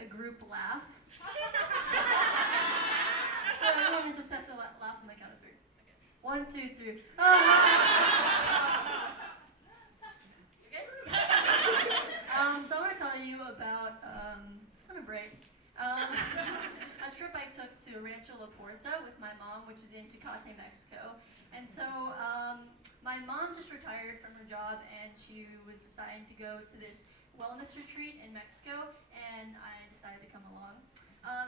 a group laugh. So everyone just has to laugh on the count of 3. Okay. 1, 2, 3. Okay? So I want to tell you about, it's kind of bright, a trip I took to Rancho La Puerta with my mom, which is in Tecate, Mexico. And so my mom just retired from her job, and she was deciding to go to this wellness retreat in Mexico, and I decided to come along.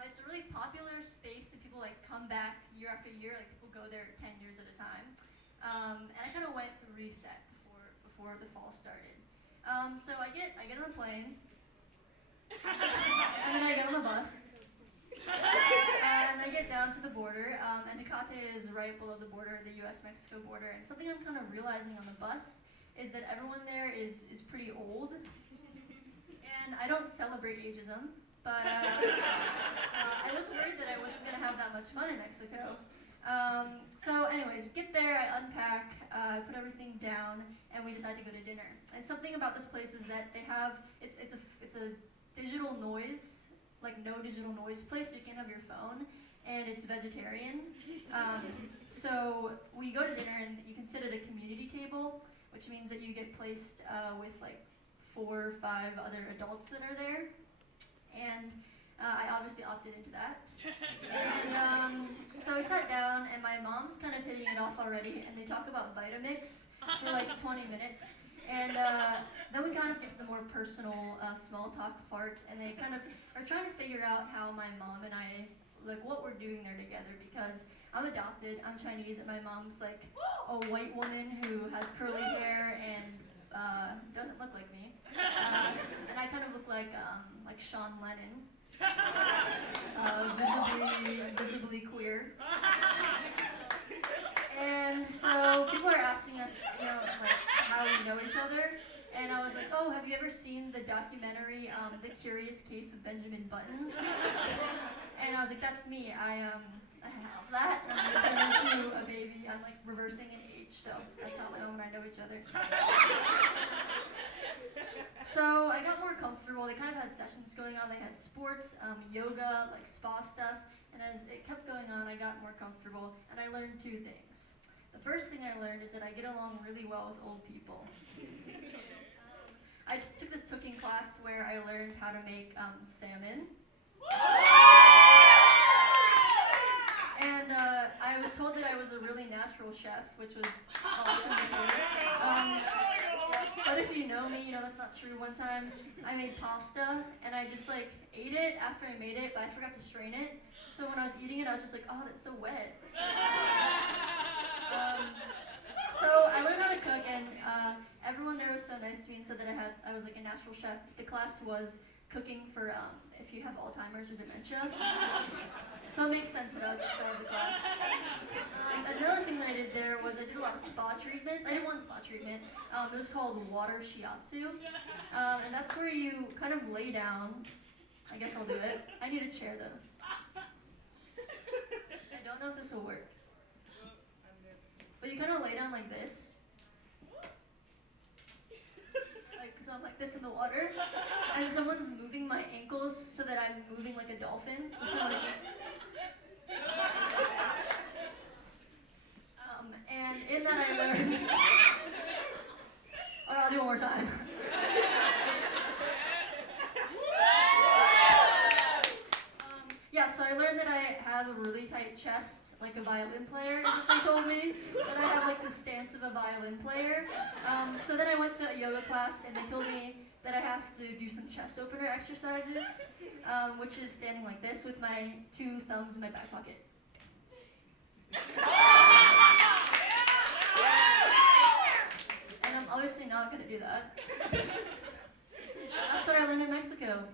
It's a really popular space, and people like come back year after year. Like people go there 10 years at a time. And I kind of went to reset before the fall started. So I get on the plane, and then I get on the bus, and I get down to the border. And Tecate is right below the border, the U.S.-Mexico border. And something I'm kind of realizing on the bus is that everyone there is pretty old. And I don't celebrate ageism, but I was worried that I wasn't going to have that much fun in Mexico. So anyways, we get there, I unpack, put everything down, and we decide to go to dinner. And something about this place is that they have, it's a digital noise, like no digital noise place, so you can't have your phone, and it's vegetarian. So we go to dinner, and you can sit at a community table, which means that you get placed with like 4 or 5 other adults that are there. And I obviously opted into that. And so we sat down, and my mom's kind of hitting it off already, and they talk about Vitamix for like 20 minutes. And then we kind of get to the more personal small talk part, and they kind of are trying to figure out how my mom and I, like what we're doing there together, because I'm adopted, I'm Chinese, and my mom's like a white woman who has curly hair and doesn't look like me. And I kind of look like Sean Lennon. Visibly queer. And so people are asking us, like how we know each other. And I was like, oh, have you ever seen the documentary, The Curious Case of Benjamin Button? And I was like, that's me. I have that, and I'm gonna turn into a baby. I'm like reversing in age, so that's how my mom and I know each other. So I got more comfortable. They kind of had sessions going on. They had sports, yoga, like spa stuff. And as it kept going on, I got more comfortable, and I learned 2 things. The first thing I learned is that I get along really well with old people. I took this cooking class where I learned how to make salmon. And I was told that I was a really natural chef, which was awesome to hear. But if you know me, that's not true. One time I made pasta, and I just like ate it after I made it, but I forgot to strain it. So when I was eating it, I was just like, oh, that's so wet. So I learned how to cook, and everyone there was so nice to me and said that I was like a natural chef. The class was cooking for if you have Alzheimer's or dementia. So it makes sense that I was the star of the class. Another thing that I did there was I did a lot of spa treatments. I did one spa treatment. It was called water shiatsu. And that's where you kind of lay down. I guess I'll do it. I need a chair though. I don't know if this will work. But you kind of lay down like this. So I'm like this in the water, and someone's moving my ankles so that I'm moving like a dolphin. So it's kind of like this. And in that I learned. Alright, I'll do it one more time. Yeah, so I learned that I have a really tight chest, like a violin player, is what they told me. That I have like the stance of a violin player. So then I went to a yoga class, and they told me that I have to do some chest opener exercises, which is standing like this with my 2 thumbs in my back pocket. And I'm obviously not going to do that. That's what I learned in Mexico.